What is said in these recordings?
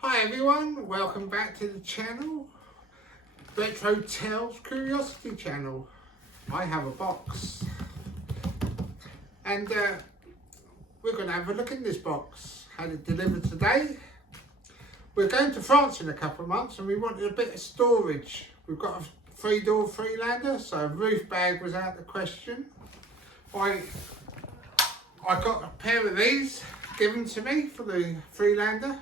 Hi everyone, welcome back to the channel, Retro Tales Curiosity channel. I have a box and we're going to have a look in this box. Had it delivered today. We're going to France in a couple of months and we wanted a bit of storage. We've got a 3-door Freelander, so a roof bag was out of the question. I got a pair of these given to me for the Freelander.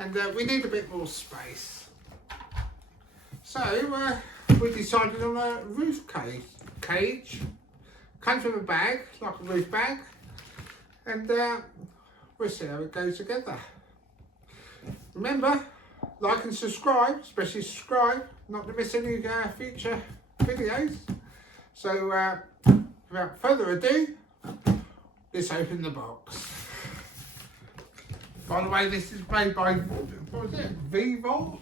And we need a bit more space. So we decided on a roof cage. Comes with a bag, like a roof bag. And we'll see how it goes together. Remember, like and subscribe, especially subscribe, not to miss any future videos. So without further ado, let's open the box. By the way, this is made by, what was it, Vevor?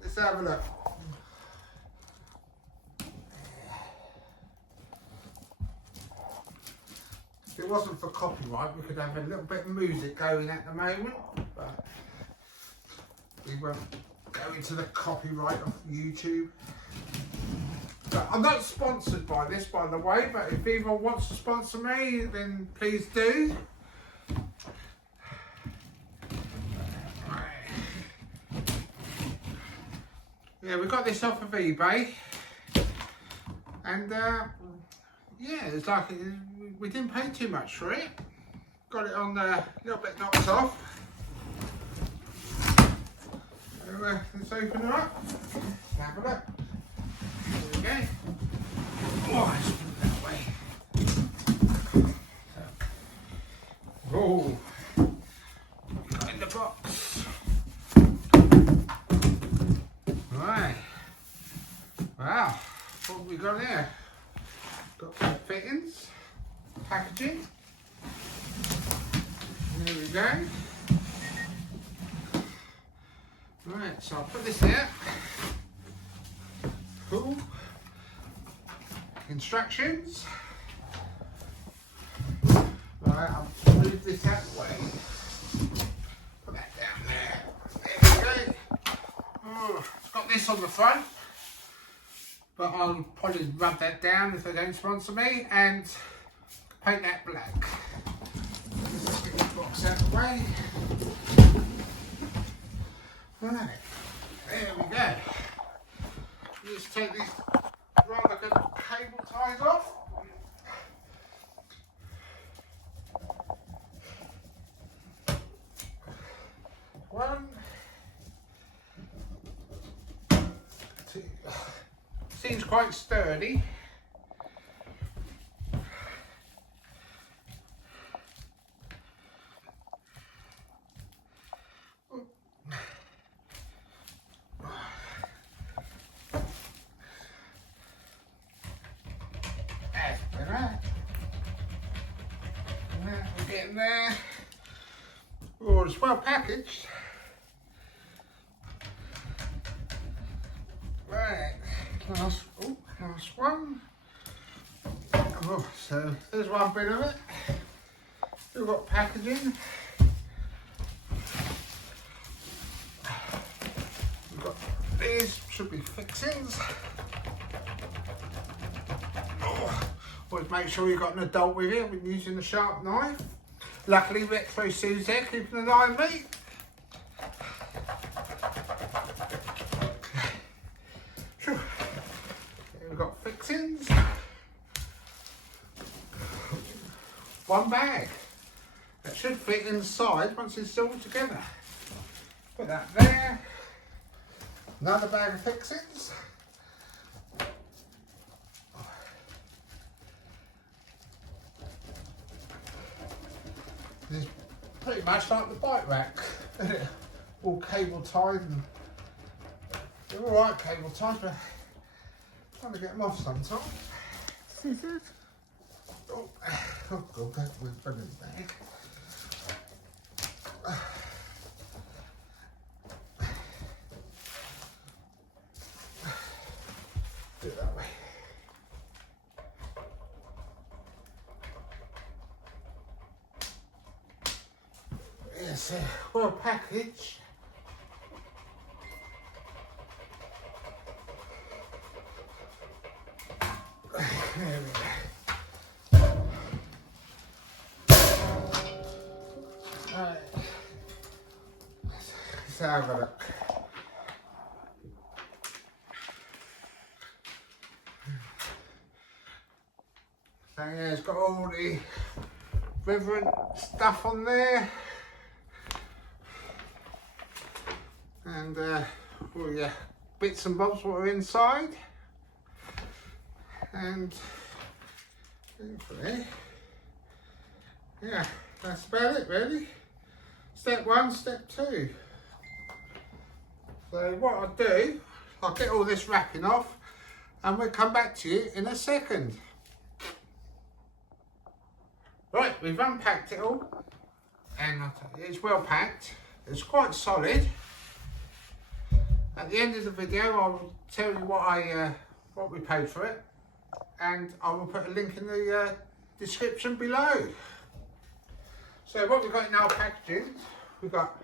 Let's have a look. If it wasn't for copyright, we could have a little bit of music going at the moment, but we won't go into the copyright of YouTube. But I'm not sponsored by this, by the way, but if anyone wants to sponsor me, then please do. Yeah, we got this off of eBay. And yeah, it's like, we didn't pay too much for it. Got it on a little bit knocked off. So let's open it up. Have a look. There we go. Oh, let's put it that way. Oh, got in the box. Right. Wow. What have we got here? Got some fittings, packaging. There we go. Right, so I'll put this here. Cool. Instructions. Right, I'll move this out of the way. Put that down there. There we go. Oh, it's got this on the front, but I'll probably rub that down if they don't sponsor me and paint that black. Let's get this box out of the way. Right, there we go. Just take these rather good cable ties off. One, two. Seems quite sturdy. We're getting there. Oh, it's well packaged. Right, last one. Oh, so there's one bit of it. We've got packaging. We've got these, should be fixings. Always make sure you've got an adult with you when using a sharp knife. Luckily, Retro Sue's there keeping an eye on me. Here we've got fixings. One bag. That should fit inside once it's all together. Put that there. Another bag of fixings. This is pretty much like the bike rack, isn't it? All cable tied and they're alright cable ties, but trying to get them off sometimes. Scissors. Oh god, that was put in the bag. Do it that way. Yes, well packaged. There we go. Right. Let's have a look. So yeah, it's got all the relevant stuff on there, and all your bits and bobs what are inside, and hopefully, yeah, that's about it really. Step one, step two. So what I'll do, I'll get all this wrapping off, and we'll come back to you in a second. Right, we've unpacked it all, and it's well packed. It's quite solid. At the end of the video, I will tell you what we paid for it, and I will put a link in the description below. So what we've got in our packaging, we've got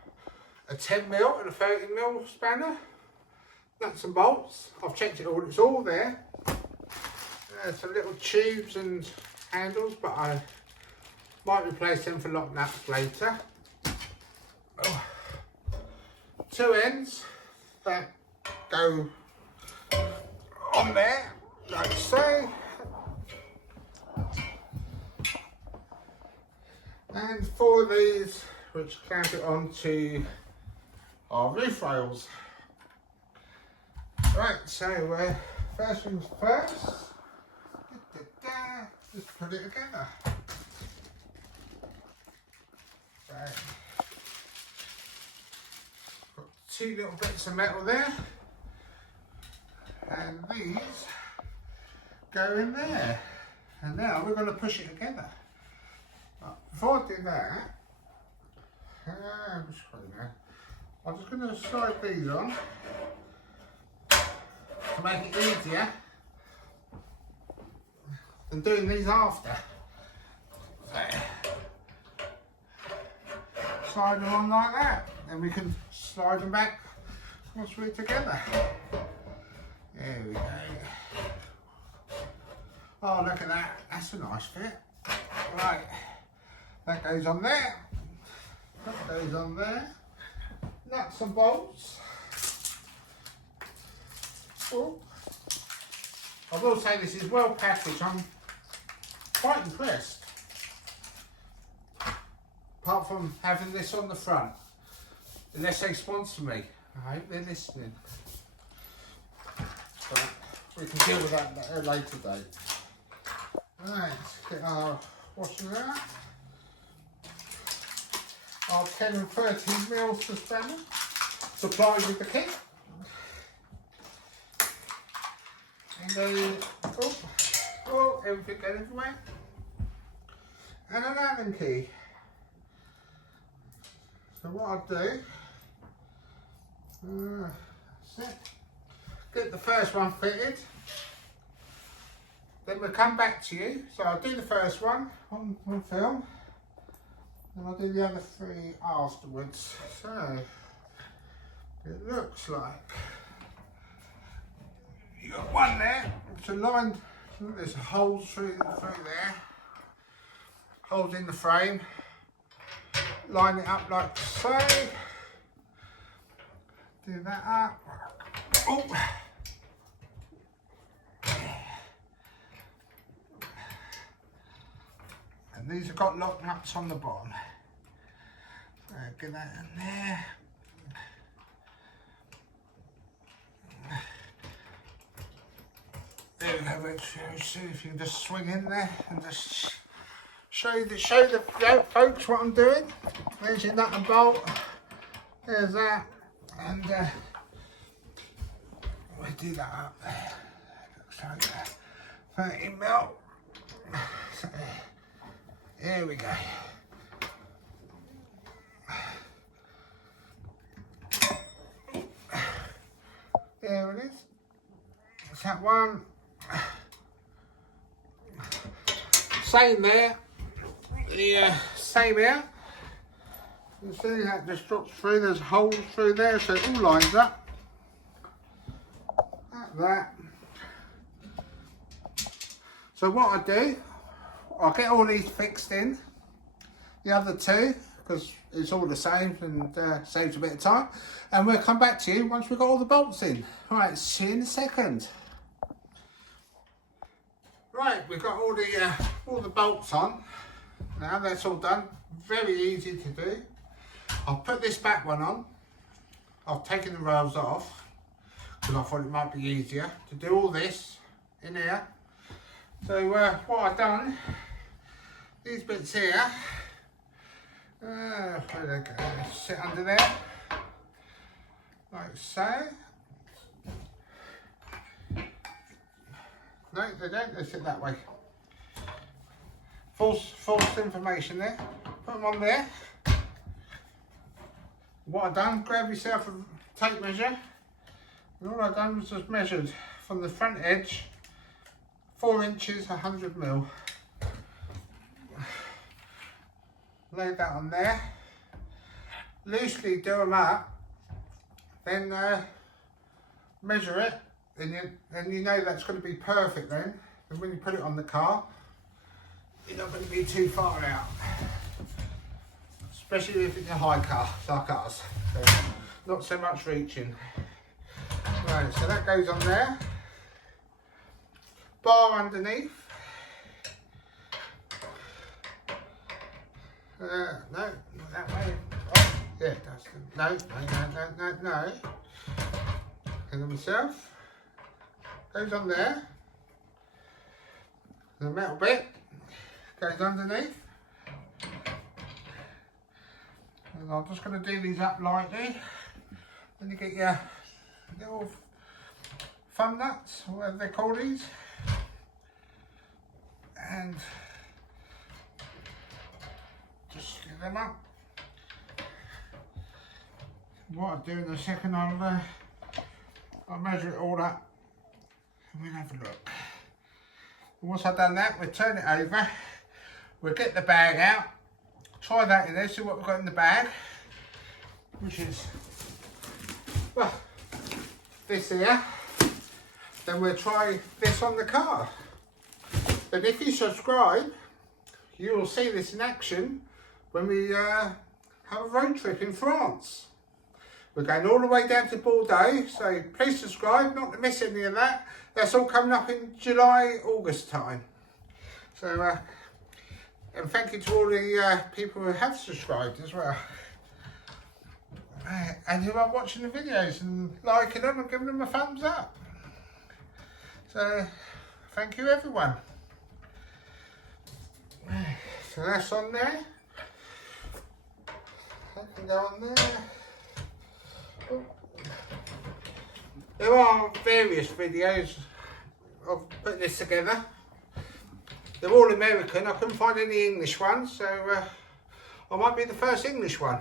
a 10mm and a 30mm spanner, nuts and bolts. I've checked it all; it's all there. Some little tubes and handles, but I might replace them for lock nuts later. Oh. 2 ends that go on there, like so. And 4 of these which clamp it onto our roof rails. Right, so first things first, just put it together. Right. Got 2 little bits of metal there, and these go in there, and now we're going to push it together. But before I do that, I'm just going to slide these on to make it easier than doing these after. Slide them on like that, then we can slide them back once we're together. There we go. Oh, look at that, that's a nice fit. Right, that goes on there, that goes on there. Nuts and bolts. Oh. I will say this is well packaged. I'm quite impressed. Apart from having this on the front. Unless they sponsor me. I hope they're listening. But we can deal with that at a later date. Right, let's get our washer out. Our 10 and 30mm suspender, supplied with the kit. And then, everything goes everywhere. And an Allen key. So what I'll do, get the first one fitted. Then we'll come back to you. So I'll do the first one on film. And I'll do the other 3 afterwards. So it looks like you got one there. It's aligned. There's holes through there. Holes in the frame. Line it up like so. Do that up. Oh. And these have got lock nuts on the bottom. So get that in there. There we go, Rich. See if you can just swing in there and just show the folks what I'm doing. There's your nut and bolt. There's that, and we'll do that up there. So 30mm. So, here we go. There it is. That's that one. Same there. The same here. You see that just drops through, there's holes through there, so it all lines up. Like that. So what I do, I'll get all these fixed in, the other two, because it's all the same and saves a bit of time. And we'll come back to you once we've got all the bolts in. Right, see you in a second. Right, we've got all the bolts on. Now that's all done. Very easy to do. I'll put this back one on. I've taken the rails off because I thought it might be easier to do all this in here. So what I've done, these bits here, where they go, sit under there, like so. No, they don't, they sit that way. False information there. Put them on there. What I've done, grab yourself a tape measure. And all I've done was just measured from the front edge, 4 inches, 100mm. Lay that on there. Loosely do them up. Then measure it. And you know that's going to be perfect then. And when you put it on the car, you're not going to be too far out. Especially if it's a high car, like ours. So not so much reaching. Right, so that goes on there. Bar underneath. No, not that way. Oh, yeah, it does. No. And then myself. Goes on there. The metal bit goes underneath. And I'm just going to do these up lightly. Then you get your little thumb nuts, whatever they call these. And just get them up. What I'll do in a second, I'll measure it all up and we'll have a look. And once I've done that, we'll turn it over, we'll get the bag out, try that in there, see what we've got in the bag, which is, well, this here. Then we'll try this on the car. And if you subscribe, you will see this in action when we have a road trip in France. We're going all the way down to Bordeaux, so please subscribe, not to miss any of that. That's all coming up in July, August time. So, and thank you to all the people who have subscribed as well. And who are watching the videos and liking them and giving them a thumbs up. So, thank you everyone. So that's on there. That can go on there. There are various videos of putting this together. They're all American. I couldn't find any English ones, so I might be the first English one.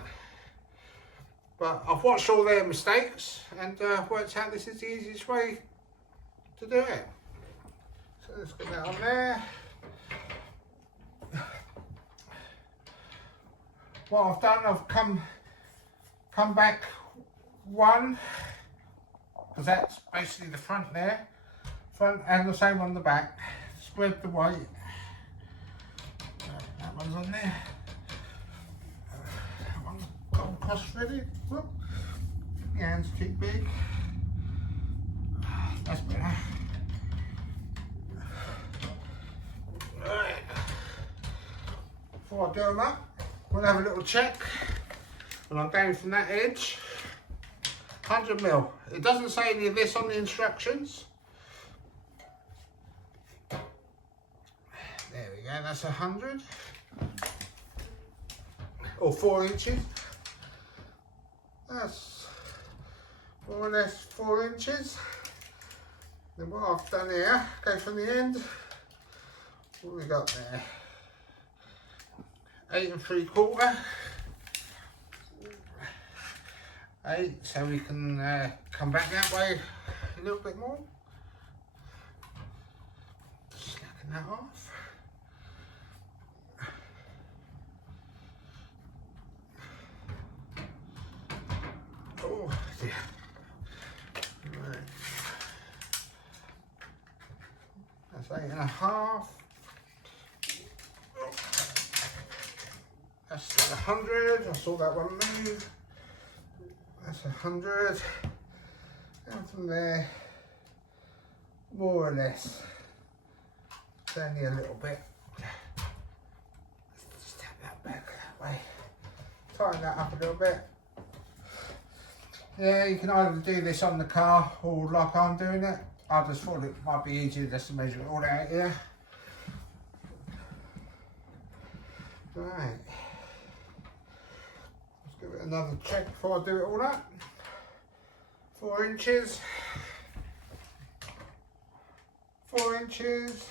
But I've watched all their mistakes and worked out this is the easiest way to do it. So let's get that on there. What I've done, I've come back one, because that's basically the front there, front and the same on the back. Spread the weight. That one's on there. That one's got across ready. Whoop. The hand's too big. That's better. Right. Before I do them up, we'll have a little check. When I'm going from that edge, 100mm. It doesn't say any of this on the instructions. There we go, that's 100. Or 4 inches. That's more or less 4 inches. Then what I've done here, go from the end. What have we got there? 8 3/4. 8, so we can come back that way a little bit more. Snapping that off. Oh dear. Right. That's 8.5. That's 100. I saw that one move. That's 100. And from there, more or less, it's only a little bit. Just tap that back that way. Tighten that up a little bit. Yeah, you can either do this on the car or like I'm doing it. I just thought it might be easier just to measure it all out here. Right. Let's give it another check before I do it all up. 4 inches. 4 inches.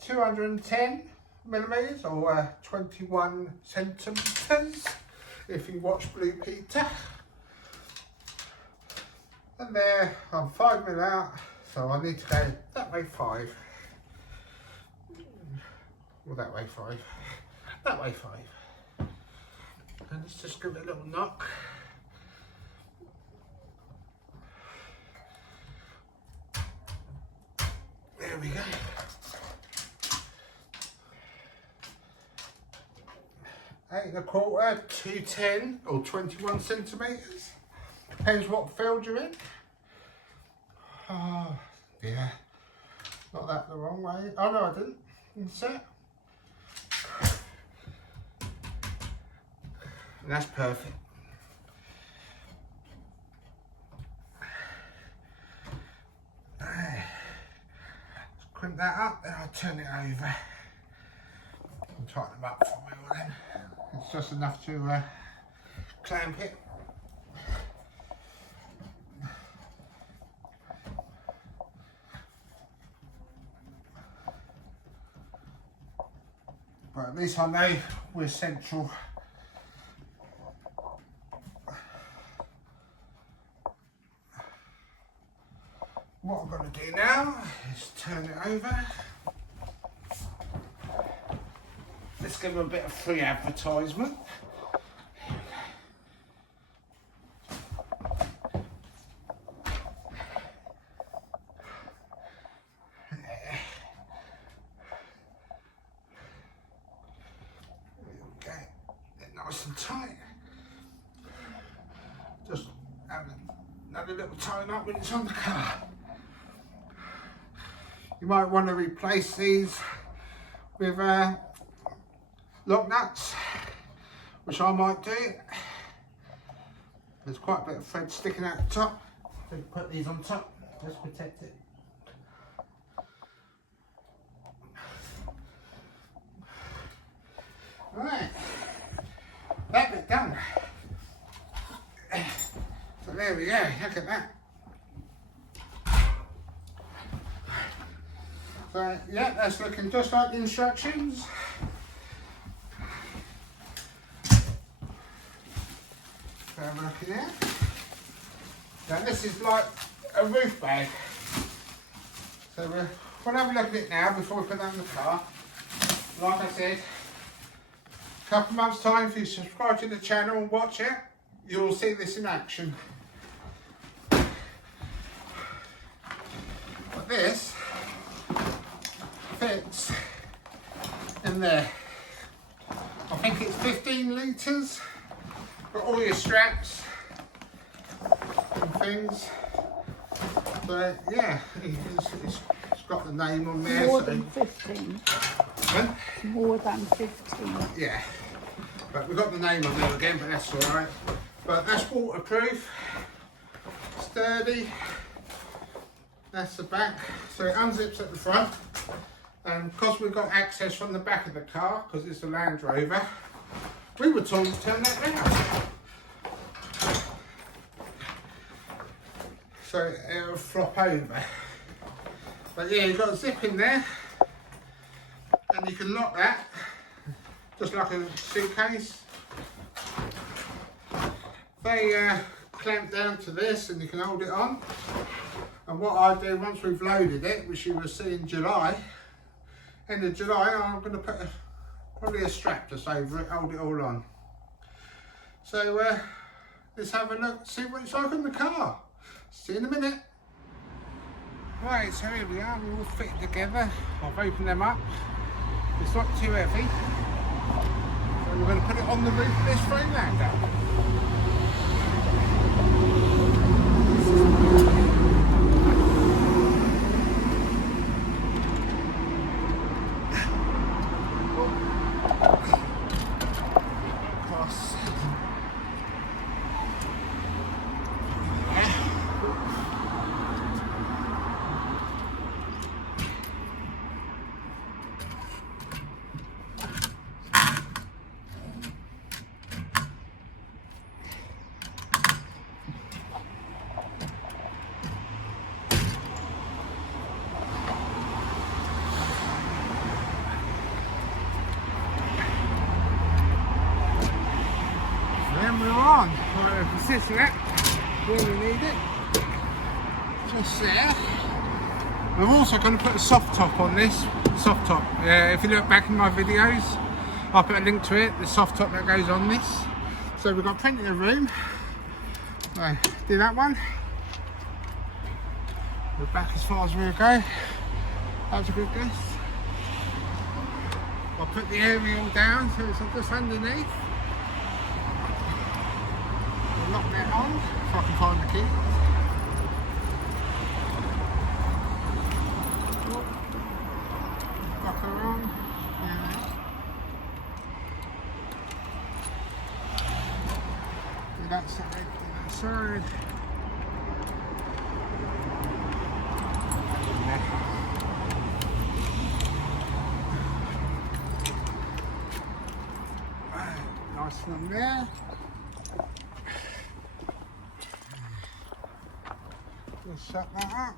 210 millimeters or 21 centimeters if you watch Blue Peter. And there I'm 5 mil out, so I need to go that way 5. Well, that way 5. That way 5. And let's just give it a little knock. There we go. 8 1/4, 210 or 21 centimeters. Depends what field you're in. Oh, yeah. Not that the wrong way. Oh no, I didn't. Insert. And that's perfect. Let's crimp that up, then I'll turn it over and tighten them up for me then. It's just enough to clamp it. But at least I know we're central. What I'm going to do now is turn it over. Let's give them a bit of free advertisement. Nice and tight. Just have another little tighten up when it's on the car. You might want to replace these with lock nuts, which I might do. There's quite a bit of thread sticking out the top. So you put these on top, just protect it. Right. That bit done. So there we go, look at that. So yeah, that's looking just like the instructions. So have a look at that. Now this is like a roof bag. So we'll have a look at it now before we put that in the car. Like I said, couple months time, if you subscribe to the channel and watch it, you'll see this in action. But this fits in there. I think it's 15 litres. Got all your straps and things. So yeah, it's got the name on there. More than 15. Huh? More than 15. Yeah. But we've got the name on there again, but that's alright. But that's waterproof, sturdy. That's the back. So it unzips at the front. And because we've got access from the back of the car, because it's a Land Rover, we were told to turn that round. So it'll flop over. But yeah, you've got a zip in there. And you can lock that. Just like a suitcase. They clamp down to this and you can hold it on. And what I do once we've loaded it, which you will see in July, end of July, I'm going to put probably a strap just over it, hold it all on. So let's have a look, see what it's like on the car. See you in a minute. Right, so here we are, we're all fitted together. I've opened them up. It's not too heavy. So we're going to put it on the roof of this Freelander. We're on. Right, position it where we need it. Just there. I'm also going to put a soft top on this. Soft top. If you look back in my videos, I'll put a link to it. The soft top that goes on this. So we've got plenty of room. So do that one. We're back as far as we'll go. That was a good guess. I'll put the aerial down so it's just underneath. Lock that on if I can find the key. Lock her on. Yeah. Do that side, do that side. Nice one there. Just shut that up.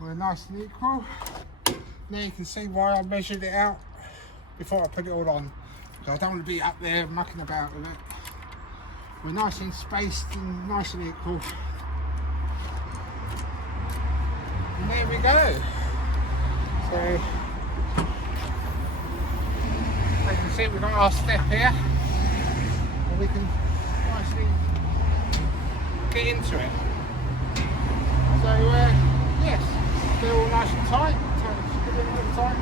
We're nice and equal. Now you can see why I measured it out before I put it all on. So I don't want to be up there mucking about with it. We're nice and spaced and nice and equal. And there we go. So as you can see, we've got our step here. And we can nicely get into it. So yes, they're all nice and tight, so just give it a little tight.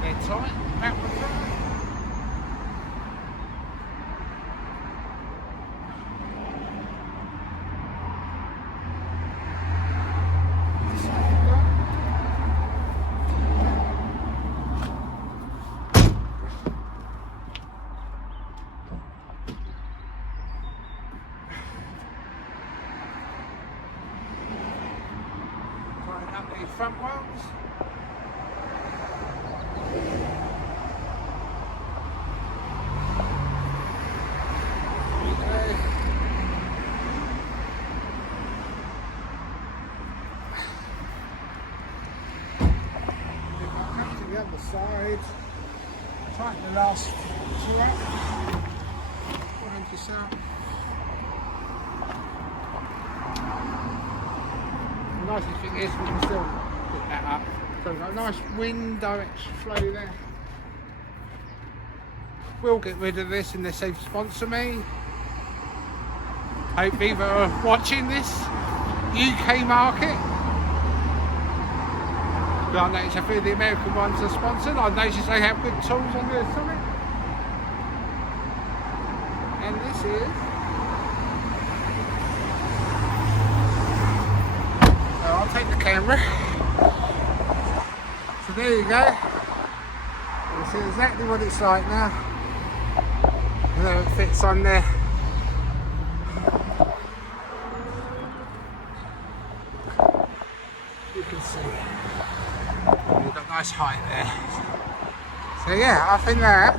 They're tight, that one's tight. Front ones. Come to the other side. Tighten the last two up. Wind this out. The nicest thing is we can still pick that up. So we've got a nice wind direction flow there. We'll get rid of this unless they sponsor me. Hope Vevor are watching this. UK market. But I noticed a few of the American ones are sponsored. I noticed they have good tools on their summit. And this is... So I'll take the camera. So there you go. You see exactly what it's like now. And there it fits on there. You can see. We've got nice height there. So yeah, I think that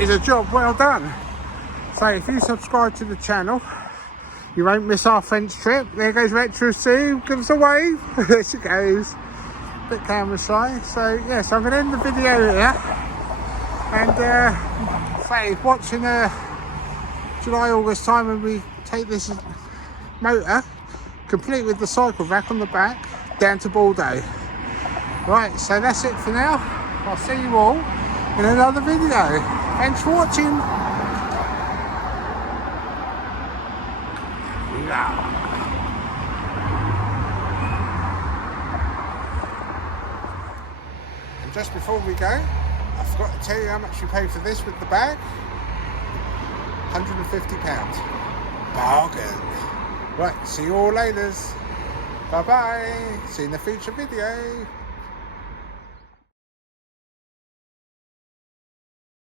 is a job well done. So if you subscribe to the channel, you won't miss our fence trip. There goes Retro Sue, give us a wave. There she goes. Bit camera shy. So yes, I'm going to end the video here. And say, watching July, August time when we take this motor, complete with the cycle rack on the back, down to Bordeaux. Right, so that's it for now. I'll see you all in another video. Thanks for watching. And just before we go, I forgot to tell you how much you pay for this with the bag. £150. Bargain. Right, see you all later. Bye bye. See you in the future video.